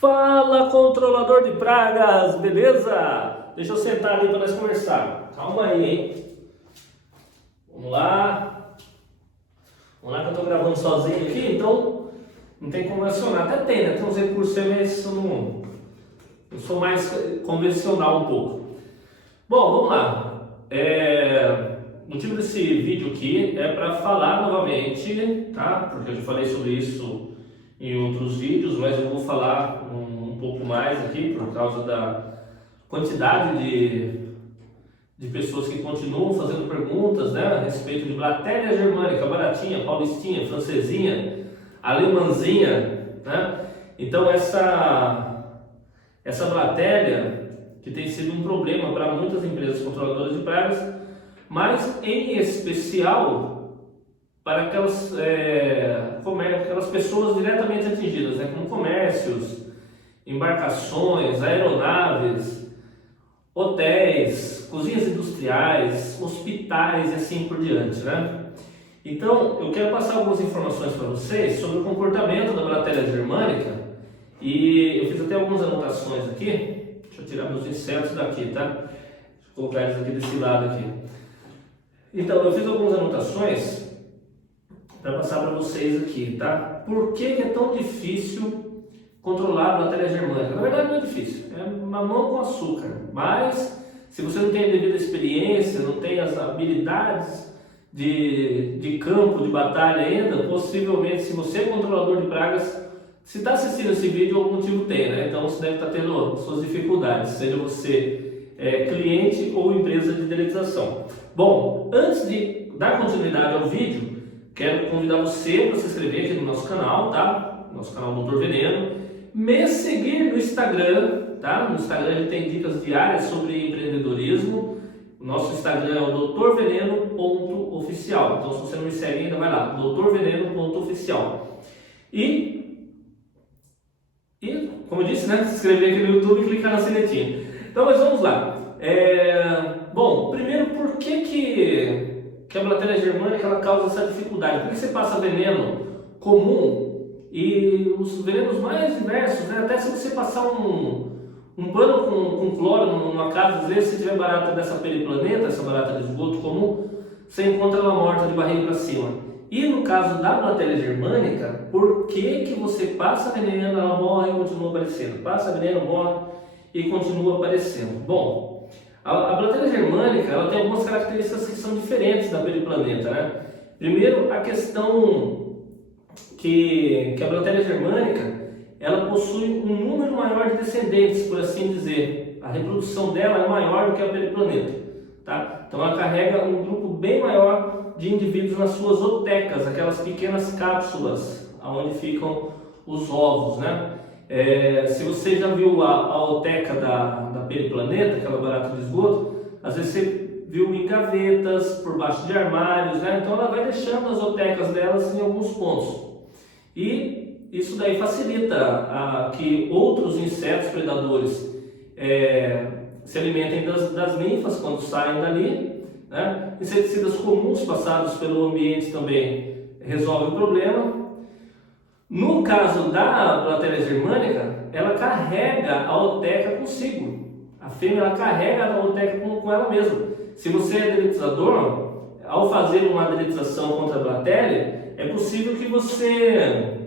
Fala, controlador de pragas, beleza? Deixa eu sentar ali para nós conversar. Calma aí, hein? Vamos lá. Vamos lá que eu tô gravando sozinho aqui, então não tem como acionar. Até tem, né? Tem uns recursos aí, mas eu sou mais convencional um pouco. Bom, vamos lá. O motivo desse vídeo aqui é para falar novamente, tá? Porque eu já falei sobre isso em outros vídeos, mas eu vou falar um pouco mais aqui por causa da quantidade de pessoas que continuam fazendo perguntas, né, a respeito de Blatéria germânica, baratinha, paulistinha, francesinha, alemãzinha, né? Então essa Blatéria que tem sido um problema para muitas empresas controladoras de pragas, mas em especial para aquelas pessoas diretamente atingidas, né, como comércios, embarcações, aeronaves, hotéis, cozinhas industriais, hospitais e assim por diante, né? Então, eu quero passar algumas informações para vocês sobre o comportamento da Blatéria germânica e eu fiz até algumas anotações aqui. Deixa eu tirar meus insetos daqui, tá? Deixa eu colocar eles aqui desse lado aqui. Então, eu fiz algumas anotações para passar para vocês aqui, tá? Por que é tão difícil controlar a Blatéria germânica? Na verdade não é difícil, é mamão com açúcar, mas se você não tem a devida experiência, não tem as habilidades de campo, de batalha ainda, possivelmente, se você é controlador de pragas, se está assistindo esse vídeo, algum motivo tem, né? Então você deve estar tendo suas dificuldades, seja você cliente ou empresa de deretização. Bom, antes de dar continuidade ao vídeo, quero convidar você para se inscrever aqui no nosso canal, tá? Nosso canal Dr. Veneno. Me seguir no Instagram, tá? No Instagram a gente tem dicas diárias sobre empreendedorismo. O nosso Instagram é o drveneno.oficial. Então, se você não me segue ainda, vai lá, drveneno.oficial. E, como eu disse, né? Se inscrever aqui no YouTube e clicar na sinetinha. Então, mas vamos lá. Bom, primeiro, por que a Blatéria germânica ela causa essa dificuldade? Por que você passa veneno comum e os venenos mais diversos, né? Até se você passar um pano com cloro numa casa, às vezes se tiver barata dessa periplaneta, essa barata de esgoto comum, você encontra ela morta de barriga para cima. E no caso da Blatéria germânica, por que você passa veneno, ela morre e continua aparecendo? Passa veneno, morre e continua aparecendo. Bom, a Blatéria germânica ela tem algumas características que são diferentes da periplaneta, né? Primeiro, a questão que a Blatéria germânica ela possui um número maior de descendentes, por assim dizer. A reprodução dela é maior do que a periplaneta, tá? Então ela carrega um grupo bem maior de indivíduos nas suas otecas, aquelas pequenas cápsulas onde ficam os ovos, né? Se você já viu a oteca da periplaneta, aquela barata de esgoto, às vezes você viu em gavetas, por baixo de armários, né? Então ela vai deixando as otecas delas em alguns pontos. E isso daí facilita que outros insetos predadores se alimentem das ninfas quando saem dali, né? Inseticidas comuns passados pelo ambiente também resolvem o problema. No caso da Blatéria germânica, ela carrega a oteca consigo. A fêmea ela carrega a oteca com ela mesma. Se você é deletizador, ao fazer uma deletização contra a Blatéria, é possível que você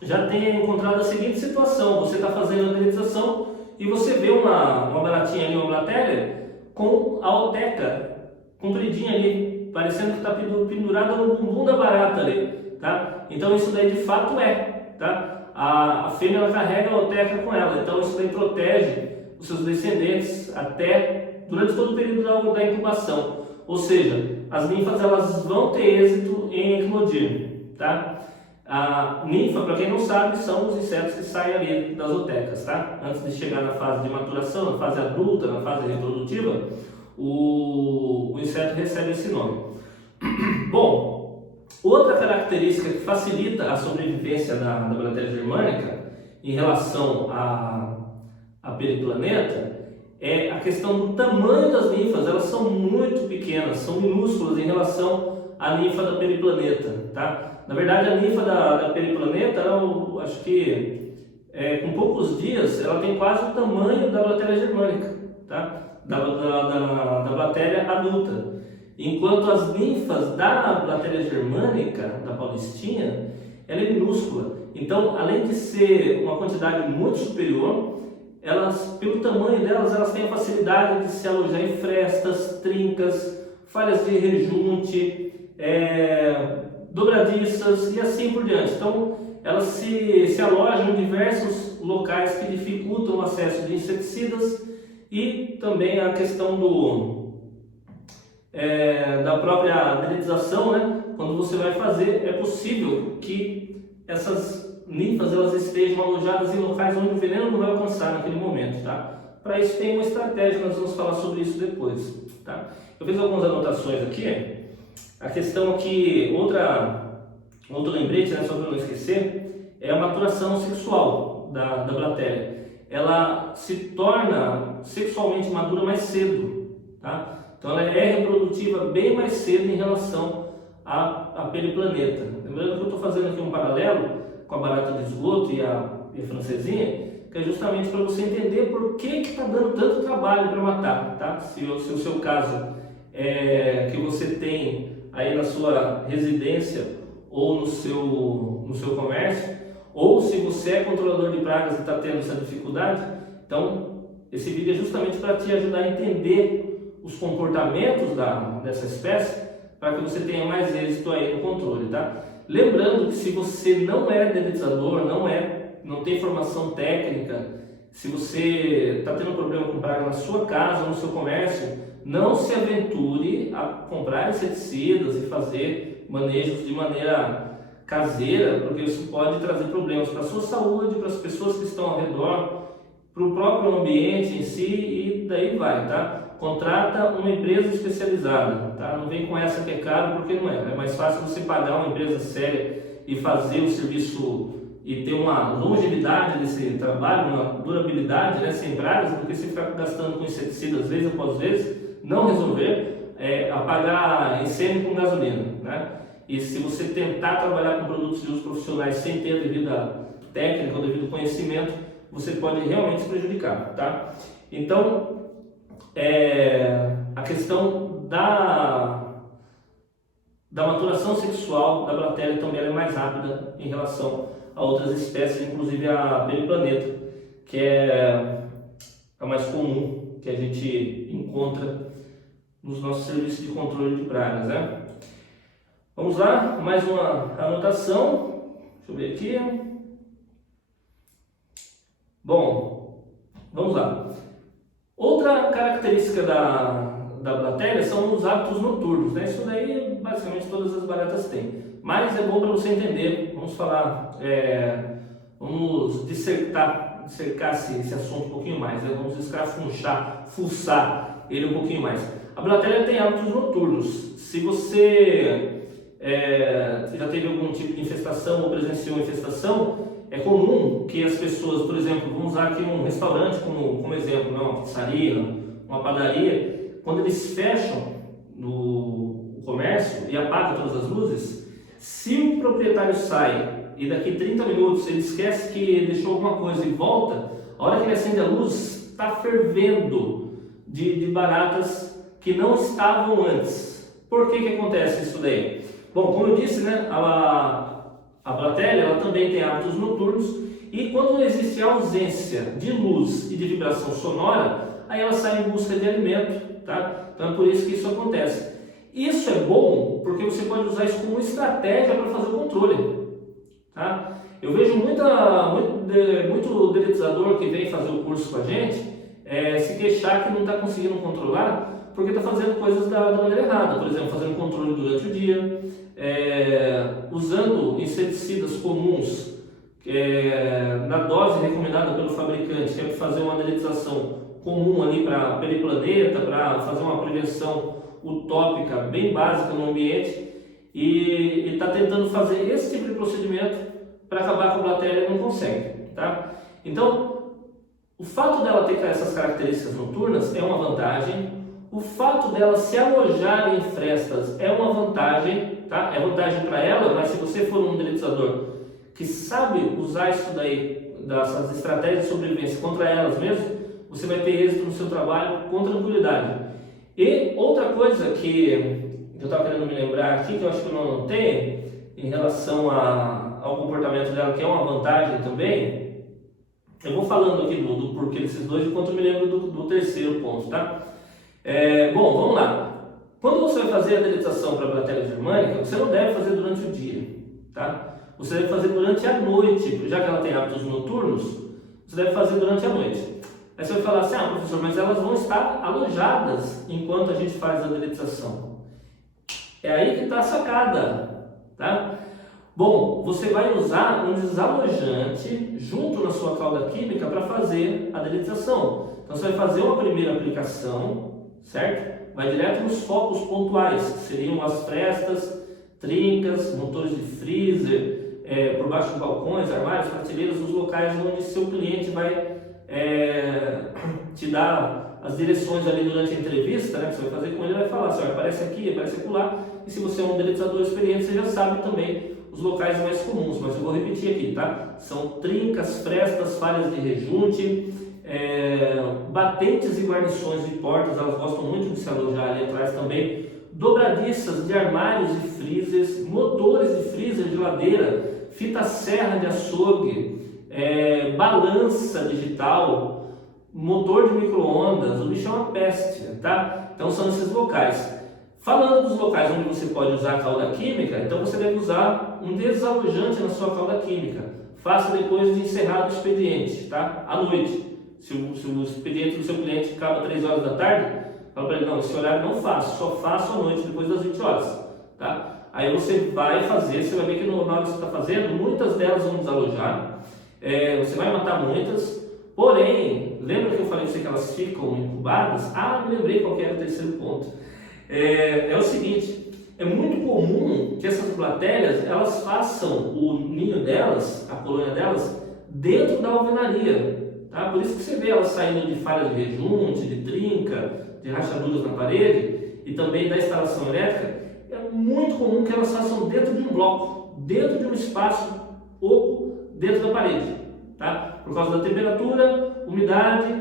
já tenha encontrado a seguinte situação: você está fazendo a deletização e você vê uma baratinha ali, uma Blatéria, com a oteca compridinha ali, parecendo que está pendurada no bumbum da barata ali. Tá? Então isso daí de fato tá? A fêmea ela carrega a oteca com ela, então isso daí protege os seus descendentes até durante todo o período da incubação. Ou seja, as ninfas elas vão ter êxito em eclodir, tá? A ninfa, para quem não sabe, são os insetos que saem ali das otecas, tá? Antes de chegar na fase de maturação, na fase adulta, na fase reprodutiva, o inseto recebe esse nome. Bom, outra característica que facilita a sobrevivência da Blatéria germânica em relação à periplaneta é a questão do tamanho das ninfas. Elas são muito pequenas, são minúsculas em relação à ninfa da periplaneta, tá? Na verdade, a ninfa da periplaneta, acho que com poucos dias, ela tem quase o tamanho da Blatéria germânica, tá? Da Blatéria adulta. Enquanto as ninfas da Blatéria germânica, da paulistinha, ela é minúscula. Então, além de ser uma quantidade muito superior, elas, pelo tamanho delas, elas têm a facilidade de se alojar em frestas, trincas, falhas de rejunte, dobradiças e assim por diante. Então, elas se alojam em diversos locais que dificultam o acesso de inseticidas e também a questão da própria deretização, né? Quando você vai fazer, é possível que essas ninfas elas estejam alojadas em locais onde o veneno não vai alcançar naquele momento, tá? Para isso tem uma estratégia, nós vamos falar sobre isso depois, tá? Eu fiz algumas anotações aqui. A questão aqui, outro lembrete, né, só para não esquecer, é a maturação sexual da Blatéria. Ela se torna sexualmente madura mais cedo, tá? Então ela é reprodutiva bem mais cedo em relação a periplaneta. Lembrando que eu estou fazendo aqui um paralelo com a barata de esgoto e a francesinha, que é justamente para você entender por que está dando tanto trabalho para matar, tá? Se o seu caso é que você tem aí na sua residência ou no seu comércio, ou se você é controlador de pragas e está tendo essa dificuldade, então esse vídeo é justamente para te ajudar a entender os comportamentos dessa espécie, para que você tenha mais êxito aí no controle, tá? Lembrando que se você não é dedetizador, não tem formação técnica, se você está tendo problema com praga na sua casa ou no seu comércio, não se aventure a comprar inseticidas e fazer manejos de maneira caseira, porque isso pode trazer problemas para a sua saúde, para as pessoas que estão ao redor, para o próprio ambiente em si e daí vai, tá? Contrata uma empresa especializada, tá? Não vem com essa que é caro, porque não é. É mais fácil você pagar uma empresa séria e fazer o serviço e ter uma longevidade desse trabalho, uma durabilidade, né, sem pragas, do que você ficar gastando com inseticidas vez após vez, não resolver, apagar incêndio com gasolina, né? E se você tentar trabalhar com produtos de uso profissionais sem ter a devida técnica, o devido conhecimento, você pode realmente se prejudicar, tá? Então, a questão da maturação sexual da Blatéria também é mais rápida em relação a outras espécies, inclusive a periplaneta, que é a mais comum que a gente encontra nos nossos serviços de controle de pragas, né? Vamos lá, mais uma anotação. Deixa eu ver aqui. Bom, vamos lá. Outra característica da Blatéria são os hábitos noturnos, né? Isso daí basicamente todas as baratas têm. Mas é bom para você entender. Vamos falar, vamos dissecar esse assunto um pouquinho mais, né? Vamos escrafunchar, fuçar ele um pouquinho mais. A Blatéria tem hábitos noturnos. Se você já teve algum tipo de infestação ou presenciou infestação, é comum que as pessoas, por exemplo, vamos usar aqui um restaurante como exemplo, né? Uma pizzaria, uma padaria, quando eles fecham no comércio e apagam todas as luzes, se o proprietário sai e daqui 30 minutos ele esquece que deixou alguma coisa e volta, a hora que ele acende a luz, está fervendo de baratas que não estavam antes. Por que acontece isso daí? Bom, como eu disse, né, a Blatéria ela também tem hábitos noturnos e quando existe ausência de luz e de vibração sonora, aí ela sai em busca de alimento, tá? Então é por isso que isso acontece. Isso é bom porque você pode usar isso como estratégia para fazer o controle, tá? Eu vejo muito dedetizador que vem fazer o curso com a gente se queixar que não está conseguindo controlar porque está fazendo coisas da maneira errada, por exemplo, fazendo controle durante o dia, usando inseticidas comuns na dose recomendada pelo fabricante, que é para fazer uma dedetização comum ali para periplaneta, para fazer uma prevenção utópica bem básica no ambiente, e está tentando fazer esse tipo de procedimento para acabar com a Blatéria e não consegue, tá? Então, o fato dela ter essas características noturnas é uma vantagem. O fato dela se alojar em frestas é uma vantagem, tá? É vantagem para ela, mas se você for um dedetizador que sabe usar isso daí das estratégias de sobrevivência contra elas mesmo, você vai ter êxito no seu trabalho com tranquilidade. E outra coisa que eu estava querendo me lembrar aqui, que eu acho que eu não anotei, em relação ao comportamento dela, que é uma vantagem também, eu vou falando aqui do porquê desses dois, enquanto eu me lembro do terceiro ponto, tá? Bom, vamos lá. Quando você vai fazer a deletação para a bactéria germânica, você não deve fazer durante o dia, tá? Você deve fazer durante a noite, já que ela tem hábitos noturnos, você deve fazer durante a noite. Aí você vai falar assim, professor, mas elas vão estar alojadas enquanto a gente faz a deletação. É aí que está a sacada, tá? Bom, você vai usar um desalojante junto na sua cauda química para fazer a deletação. Então você vai fazer uma primeira aplicação, certo? Vai direto nos focos pontuais, que seriam as frestas, trincas, motores de freezer, por baixo dos balcões, armários, prateleiras, os locais onde seu cliente vai te dar as direções ali durante a entrevista, né, que você vai fazer com ele, vai falar assim, aparece aqui, aparece acolá, e se você é um deletador experiente, você já sabe também os locais mais comuns, mas eu vou repetir aqui, tá? São trincas, frestas, falhas de rejunte, batentes e guarnições de portas, elas gostam muito de se alojar ali atrás também, dobradiças de armários e freezers, motores de freezer, geladeira, fita serra de açougue, balança digital, motor de micro-ondas, o bicho é uma peste, tá? Então são esses locais. Falando dos locais onde você pode usar a cauda química, então você deve usar um desalojante na sua cauda química. Faça depois de encerrado o expediente, tá? À noite. Se o expediente do seu cliente acaba 3 horas da tarde, fala para ele, não, esse horário não faço, só faço à noite, depois das 20 horas, tá? Aí você vai fazer, você vai ver que na hora que você está fazendo, muitas delas vão desalojar, você vai matar muitas, porém, lembra que eu falei para você que elas ficam incubadas? Me lembrei qual que era o terceiro ponto. É o seguinte, é muito comum que essas bactérias, elas façam o ninho delas, a colônia delas, dentro da alvenaria, tá? Por isso que você vê elas saindo de falhas de rejunte, de trinca, de rachaduras na parede e também da instalação elétrica. É muito comum que elas façam dentro de um bloco, dentro de um espaço oco, dentro da parede, tá? Por causa da temperatura, umidade,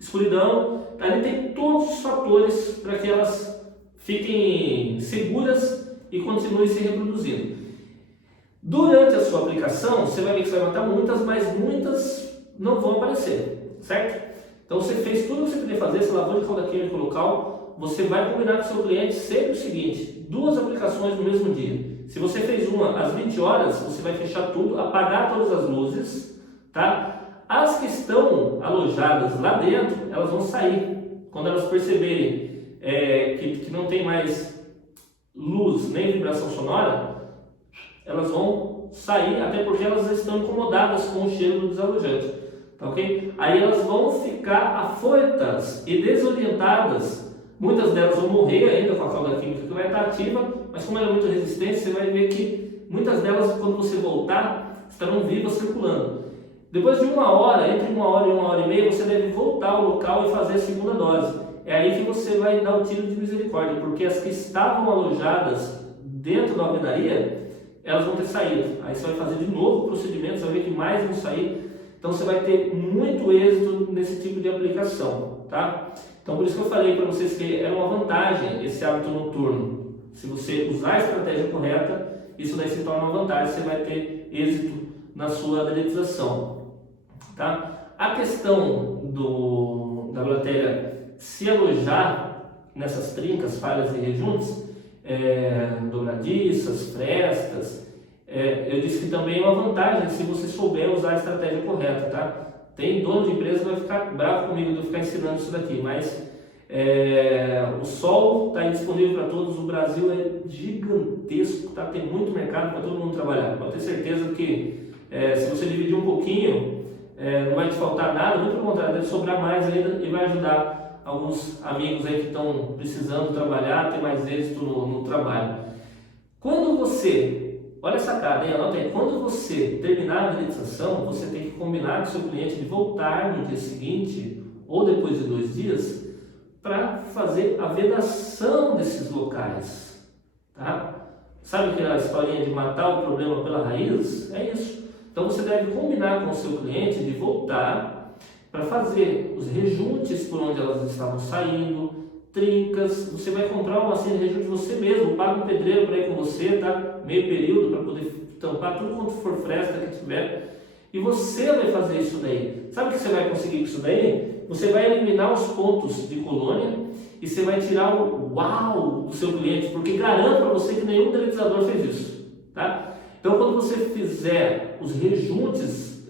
escuridão, ali tem todos os fatores para que elas fiquem seguras e continuem se reproduzindo. Durante a sua aplicação, você vai ver que você vai matar muitas, mas muitas não vão aparecer, certo? Então você fez tudo o que você podia fazer, você lavou de cauda química local, você vai combinar com o seu cliente sempre o seguinte, 2 aplicações no mesmo dia. Se você fez uma às 20 horas, você vai fechar tudo, apagar todas as luzes, tá? As que estão alojadas lá dentro, elas vão sair. Quando elas perceberem que não tem mais luz nem vibração sonora, elas vão sair, até porque elas estão incomodadas com o cheiro do desalojante. Tá, ok? Aí elas vão ficar afoitas e desorientadas. Muitas delas vão morrer ainda com a cauda química que vai estar ativa, mas como ela é muito resistente, você vai ver que muitas delas, quando você voltar, estarão vivas circulando. Depois de 1 hora, entre 1 hora e 1 hora e meia, você deve voltar ao local e fazer a segunda dose. É aí que você vai dar o tiro de misericórdia, porque as que estavam alojadas dentro da alvenaria, elas vão ter saído. Aí você vai fazer de novo o procedimento, você vai ver que mais vão sair. Então você vai ter muito êxito nesse tipo de aplicação, tá? Então por isso que eu falei para vocês que era uma vantagem esse hábito noturno. Se você usar a estratégia correta, isso daí se torna uma vantagem, você vai ter êxito na sua deletização. Tá? A questão da bactéria se alojar nessas trincas, falhas e rejuntes, dobradiças, frestas, eu disse que também é uma vantagem se você souber usar a estratégia correta, tá? Tem dono de empresa que vai ficar bravo comigo de eu ficar ensinando isso daqui, mas o sol está disponível para todos, o Brasil é gigantesco, tá? Tem muito mercado para todo mundo trabalhar. Pode ter certeza que se você dividir um pouquinho, não vai te faltar nada, muito pelo contrário, deve sobrar mais ainda e vai ajudar alguns amigos aí que estão precisando trabalhar, ter mais êxito no trabalho. Quando você, olha essa cara, hein? Anota aí, quando você terminar a deletização, você tem que combinar com o seu cliente de voltar no dia seguinte ou depois de 2 dias para fazer a vedação desses locais, tá? Sabe aquela historinha de matar o problema pela raiz? É isso. Então você deve combinar com o seu cliente de voltar para fazer os rejuntes por onde elas estavam saindo, trincas. Você vai comprar uma massinha de rejunte você mesmo, paga um pedreiro para ir com você, tá? Meio período para poder tampar tudo quanto for fresta que tiver. E você vai fazer isso daí. Sabe o que você vai conseguir com isso daí? Você vai eliminar os pontos de colônia e você vai tirar o uau do seu cliente, porque garanto para você que nenhum deletizador fez isso, tá? Então, quando você fizer os rejuntes,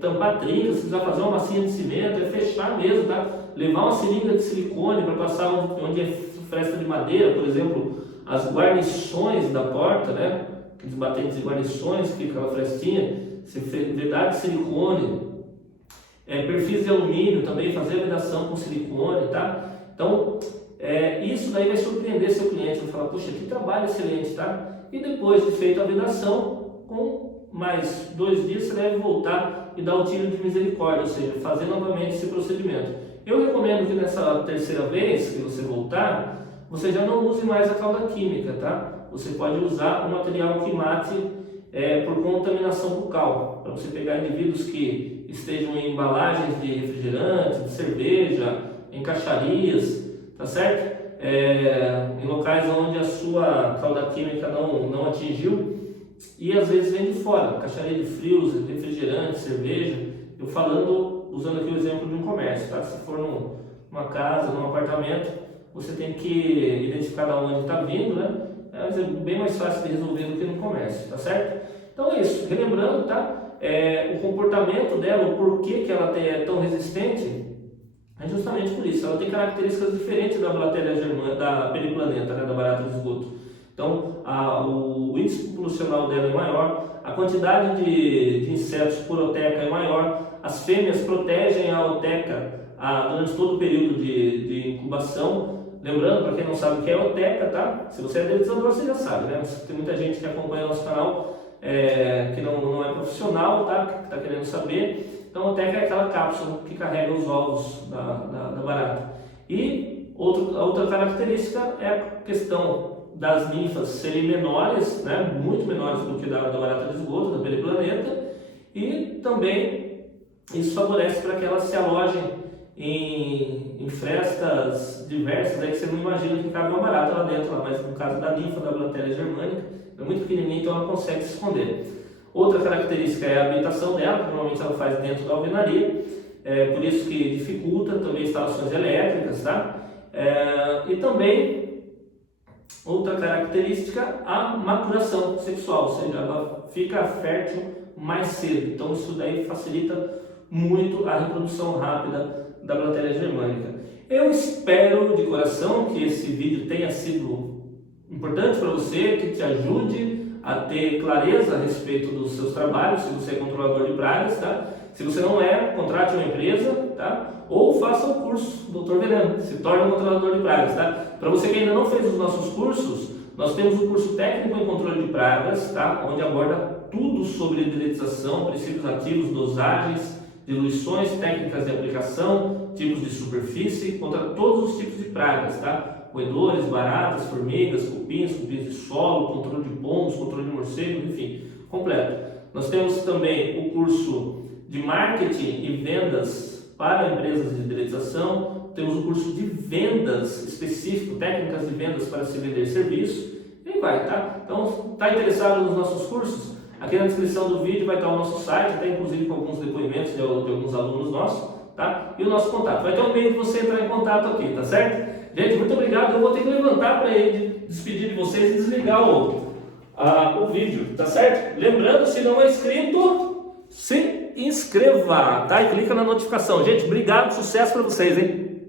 tampar trincas, se precisar fazer uma massinha de cimento, fechar mesmo, tá? Levar uma seringa de silicone para passar onde é fresta de madeira, por exemplo, as guarnições da porta, né? Aqueles batentes de guarnições, que aquela frestinha, você vedar de silicone, perfis de alumínio também, fazer a vedação com silicone, tá? Então, isso daí vai surpreender seu cliente, vai falar, puxa, que trabalho excelente, tá? E depois de feita a vedação, com mais 2 dias você deve voltar e dar o tiro de misericórdia, ou seja, fazer novamente esse procedimento. Eu recomendo que nessa terceira vez que você voltar, você já não use mais a cauda química, tá? Você pode usar um material que mate por contaminação bucal, para você pegar indivíduos que estejam em embalagens de refrigerante, de cerveja, em caixarias, tá certo? Em locais onde a sua cauda química não atingiu, e às vezes vem de fora, caixaria de frios, refrigerante, cerveja. Eu usando aqui o exemplo de um comércio, tá? Se for numa casa, num apartamento, você tem que identificar de onde está vindo, né? Mas é bem mais fácil de resolver do que no comércio, tá certo? Então é isso, relembrando, tá? O comportamento dela, o porquê que ela é tão resistente, é justamente por isso. Ela tem características diferentes da Blattella germânica, da periplaneta, né? Da barata de esgoto. Então, o índice populacional dela é maior, a quantidade de insetos por oteca é maior, as fêmeas protegem a oteca durante todo o período de incubação. Lembrando, para quem não sabe o que é oteca, tá? Se você é deletizador, você já sabe, né? Tem muita gente que acompanha nosso canal que não é profissional, tá? Que está querendo saber. Então, a oteca é aquela cápsula que carrega os ovos da barata. E a outra característica é a questão das ninfas serem menores, né? Muito menores do que da barata de esgoto, da periplaneta. E também isso favorece para que elas se alojem em frestas diversas, que você não imagina que cabe uma barata lá dentro, mas no caso da ninfa da Blattella germânica, é muito pequenininha, então ela consegue se esconder. Outra característica é a habitação dela, que normalmente ela faz dentro da alvenaria, por isso que dificulta também instalações elétricas, tá? E também, outra característica, a maturação sexual, ou seja, ela fica fértil mais cedo, então isso daí facilita muito a reprodução rápida da Blattella germânica. Eu espero de coração que esse vídeo tenha sido importante para você, que te ajude a ter clareza a respeito dos seus trabalhos, se você é controlador de pragas, tá? Se você não é, contrate uma empresa, tá? Ou faça o curso Dr. Veneno, se torne um controlador de pragas, tá? Para você que ainda não fez os nossos cursos, nós temos o curso técnico em controle de pragas, tá? Onde aborda tudo sobre deletização, princípios ativos, dosagens, diluições, técnicas de aplicação, tipos de superfície, contra todos os tipos de pragas, tá? Roedores, baratas, formigas, cupins de solo, controle de pombos, controle de morcegos, enfim, completo. Nós temos também o curso de marketing e vendas para empresas de deletização, temos o curso de vendas específico, técnicas de vendas para se vender serviço, e aí vai, tá? Então, está interessado nos nossos cursos? Aqui na descrição do vídeo vai estar o nosso site, até inclusive com alguns depoimentos de alguns alunos nossos, tá? E o nosso contato. Vai ter um meio de você entrar em contato aqui, tá certo? Gente, muito obrigado. Eu vou ter que levantar para ele despedir de vocês e desligar o vídeo, tá certo? Lembrando, se não é inscrito, se inscreva, tá? E clica na notificação. Gente, obrigado, sucesso para vocês, hein?